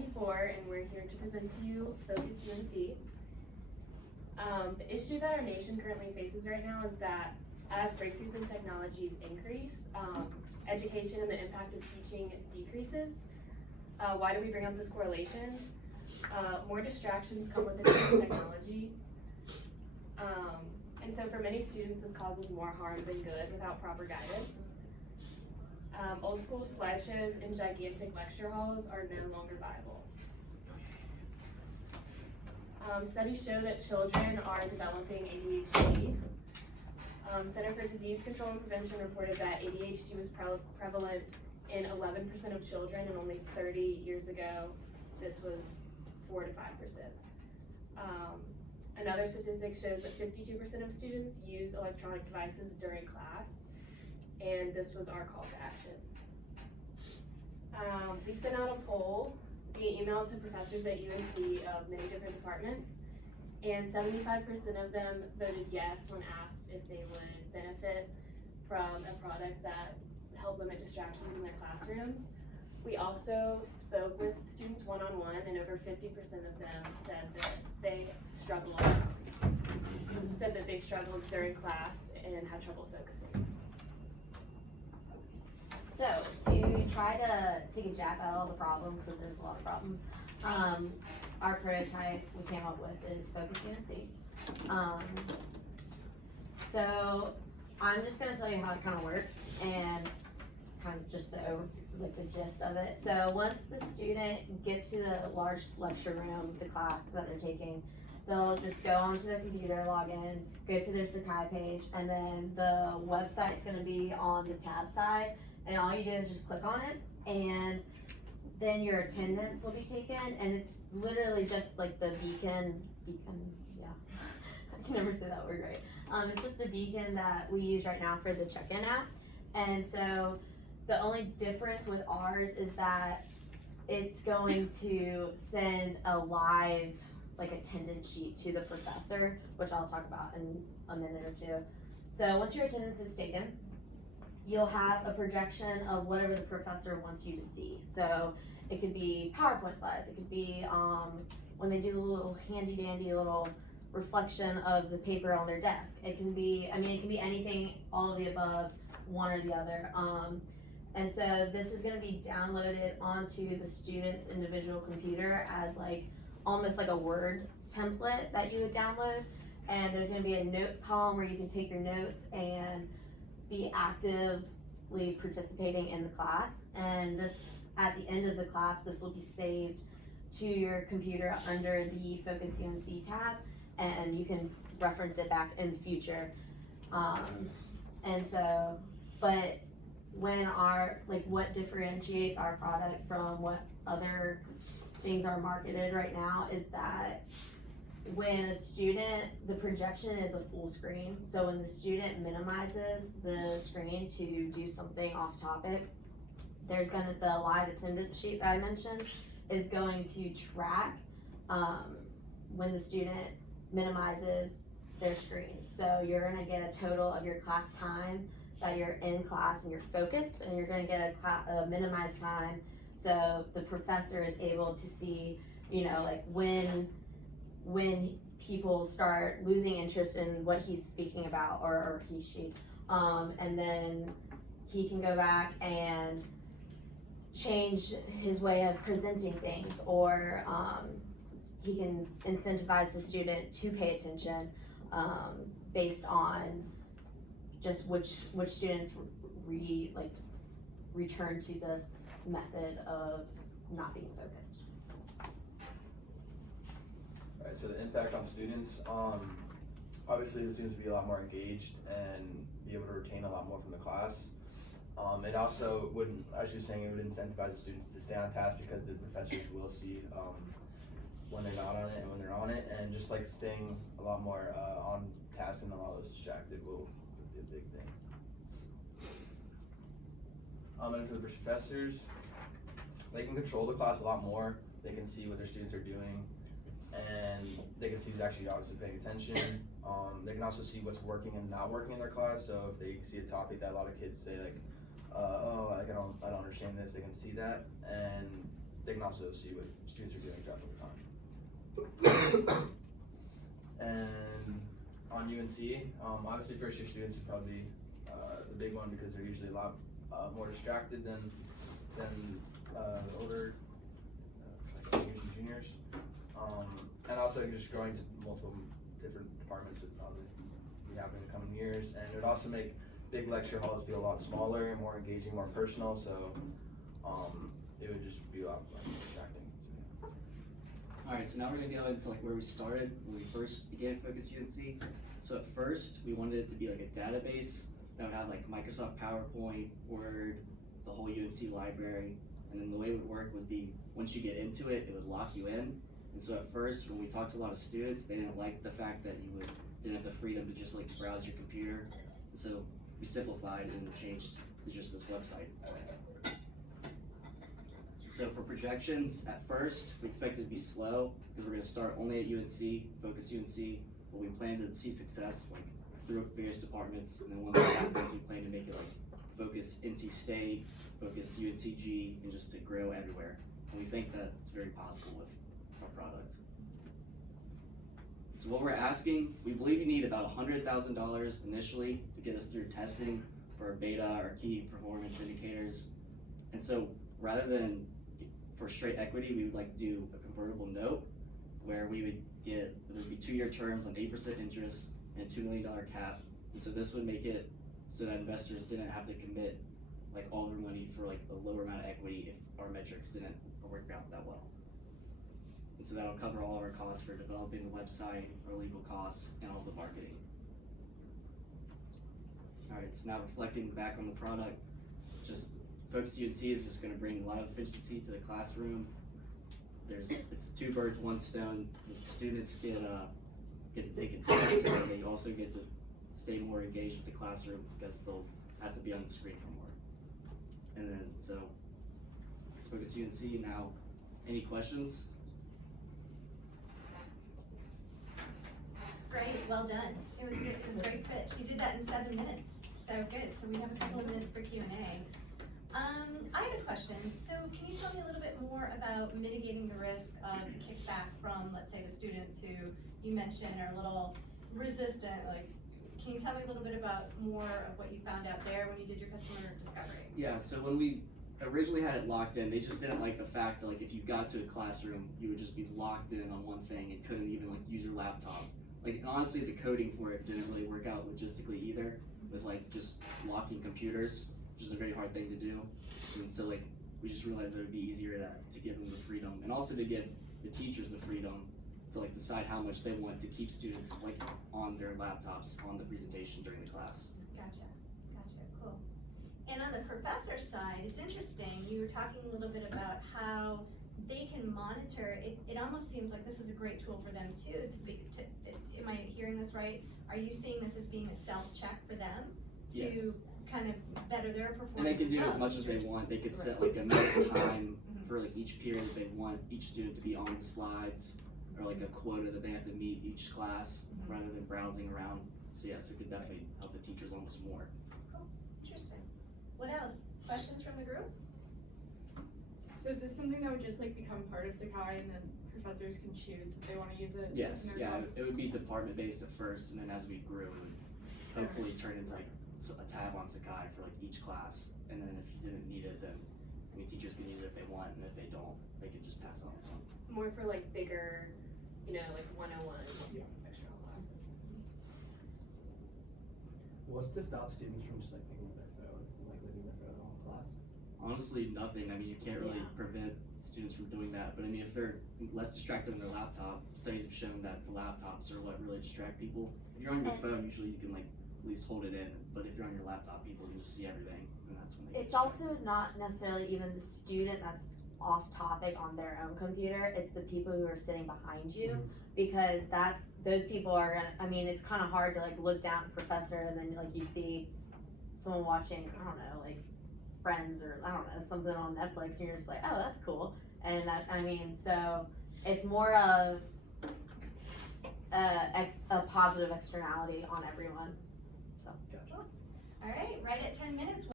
74, and we're here to present to you Focus UNC. The issue that our nation currently faces right now is that as breakthroughs in technologies increase, education and the impact of teaching decreases. Why do we bring up this correlation? More distractions come with advanced technology. And so for many students, this causes more harm than good without proper guidance. Old school slideshows in gigantic lecture halls are no longer viable. Studies show that children are developing ADHD. Center for Disease Control and Prevention reported that ADHD was prevalent in 11% of children, and only 30 years ago, this was 4 to 5%. Another statistic shows that 52% of students use electronic devices during class, and this was our call to action. We sent out a poll via email to professors at UNC of many different departments, and 75% of them voted yes when asked if they would benefit from a product that helped limit distractions in their classrooms. We also spoke with students one-on-one, and over 50% of them said that they struggled during class and had trouble focusing. So, to try to take a jab at all the problems, because there's a lot of problems, our prototype we came up with is Focus UNC. So, I'm just going to tell you how it kind of works and kind of just the gist of it. So, once the student gets to the large lecture room, the class that they're taking, they'll just go onto their computer, log in, go to their Sakai page, and then the website's going to be on the tab side. And all you do is just click on it, and then your attendance will be taken, and it's literally just like the beacon, yeah, I can never say that word right. It's just the beacon that we use right now for the check-in app. And so the only difference with ours is that it's going to send a live attendance sheet to the professor, which I'll talk about in a minute or two. So once your attendance is taken, you'll have a projection of whatever the professor wants you to see. So it could be PowerPoint slides, it could be when they do the little handy dandy little reflection of the paper on their desk. It can be anything, all of the above, one or the other. And so this is gonna be downloaded onto the student's individual computer as almost like a Word template that you would download. And there's gonna be a notes column where you can take your notes and be actively participating in the class. And this, at the end of the class, this will be saved to your computer under the Focus UNC tab, and you can reference it back in the future. And so, but when what differentiates our product from what other things are marketed right now is that when a student, the projection is a full screen. So when the student minimizes the screen to do something off topic, there's the live attendance sheet that I mentioned is going to track when the student minimizes their screen. So you're gonna get a total of your class time that you're in class and you're focused, and you're gonna get a minimized time. So the professor is able to see, when people start losing interest in what he's speaking about, or he, she, and then he can go back and change his way of presenting things, or he can incentivize the student to pay attention based on just which students return to this method of not being focused. Alright, so the impact on students, obviously the students will be a lot more engaged and be able to retain a lot more from the class. It also wouldn't, as you're saying, it would incentivize the students to stay on task because the professors will see when they're not on it and when they're on it, and just staying a lot more on task and a lot less distracted will be a big thing. And for the professors, they can control the class a lot more. They can see what their students are doing, and they can see who's actually obviously paying attention. They can also see what's working and not working in their class. So if they see a topic that a lot of kids say I don't understand this, they can see that, and they can also see what students are doing throughout the time. And on UNC, obviously first year students would probably be the big one because they're usually a lot more distracted than the older seniors and juniors. And also just growing to multiple different departments would probably be happening in the coming years. And it would also make big lecture halls feel a lot smaller and more engaging, more personal. So it would just be a lot less distracting. So, yeah. Alright, so now we're gonna go into like where we started when we first began Focus UNC. So at first, we wanted it to be like a database that would have like Microsoft PowerPoint, Word, the whole UNC library. And then the way it would work would be, once you get into it, it would lock you in. And so at first, when we talked to a lot of students, they didn't like the fact that you didn't have the freedom to just like browse your computer. And so we simplified and changed to just this website. So for projections, at first, we expected it to be slow because we're gonna start only at UNC, Focus UNC, but we plan to see success like through various departments. And then once that happens, we plan to make it like Focus NC State, Focus UNCG, and just to grow everywhere. And we think that it's very possible with our product. So what we're asking, we believe you need about $100,000 initially to get us through testing for our beta, our key performance indicators. And so rather than for straight equity, we would like to do a convertible note where we would get, there would be 2-year terms on 8% interest and a $2 million cap. And so this would make it so that investors didn't have to commit like all their money for like a lower amount of equity if our metrics didn't work out that well. And so that'll cover all of our costs for developing the website, our legal costs, and all the marketing. All right, so now reflecting back on the product, just Focus UNC is just gonna bring a lot of efficiency to the classroom. It's 2 birds, 1 stone. The students get to take a test, and they also get to stay more engaged with the classroom because they'll have to be on the screen for more. And then, so, let's Focus UNC. Now, any questions? It's great, well done. It was good, it was a great pitch. You did that in 7 minutes, so good. So we have a couple of minutes for Q&A. I have a question. So can you tell me a little bit more about mitigating the risk of kickback from, let's say, the students who you mentioned are a little resistant? Like, can you tell me a little bit about more of what you found out there when you did your customer discovery? Yeah, so when we originally had it locked in, they just didn't like the fact that like if you got to a classroom, you would just be locked in on one thing and couldn't even like use your laptop. Like honestly, the coding for it didn't really work out logistically either, with like just locking computers, which is a very hard thing to do. And so like we just realized that it would be easier to give them the freedom, and also to give the teachers the freedom to like decide how much they want to keep students like on their laptops on the presentation during the class. Gotcha, cool. And on the professor side, it's interesting, you were talking a little bit about how they can monitor, it almost seems like this is a great tool for them too, am I hearing this right? Are you seeing this as being a self-check for them to Yes. kind of better their performance? And they can do well as much as they teachers? want. They could set like a amount of time Mhm. for like each period that they want each student to be on the slides, or like a quota that they have to meet each class Mhm. rather than browsing around. So yes, it could definitely help the teachers almost more. Interesting. What else? Questions from the group? So is this something that would just like become part of Sakai and then professors can choose if they want to use it? Yes, in their yeah, class? it would be department based at first, and then as we grew, it would hopefully turn into like a tab on Sakai for like each class. And then if you didn't need it, then teachers can use it if they want, and if they don't, they can just pass it on. More for like bigger, like 101 extra classes. What's to stop students from just like picking up their phone and like leaving their phone all class? Honestly, nothing. I mean, you can't really prevent students from doing that, but I mean, if they're less distracted on their laptop, studies have shown that the laptops are what really distract people. If you're on your phone, usually you can like at least hold it in, but if you're on your laptop, people can just see everything, and that's when they get It's also not necessarily even the student that's off topic on their own computer, it's the people who are sitting behind you, because those people are gonna, I mean, it's kind of hard to like look down at professor and then like you see someone watching, I don't know, like Friends or I don't know, something on Netflix, and you're just like, oh, that's cool. And that, I mean, so it's more of a positive externality on everyone. So. All right, right at 10 minutes.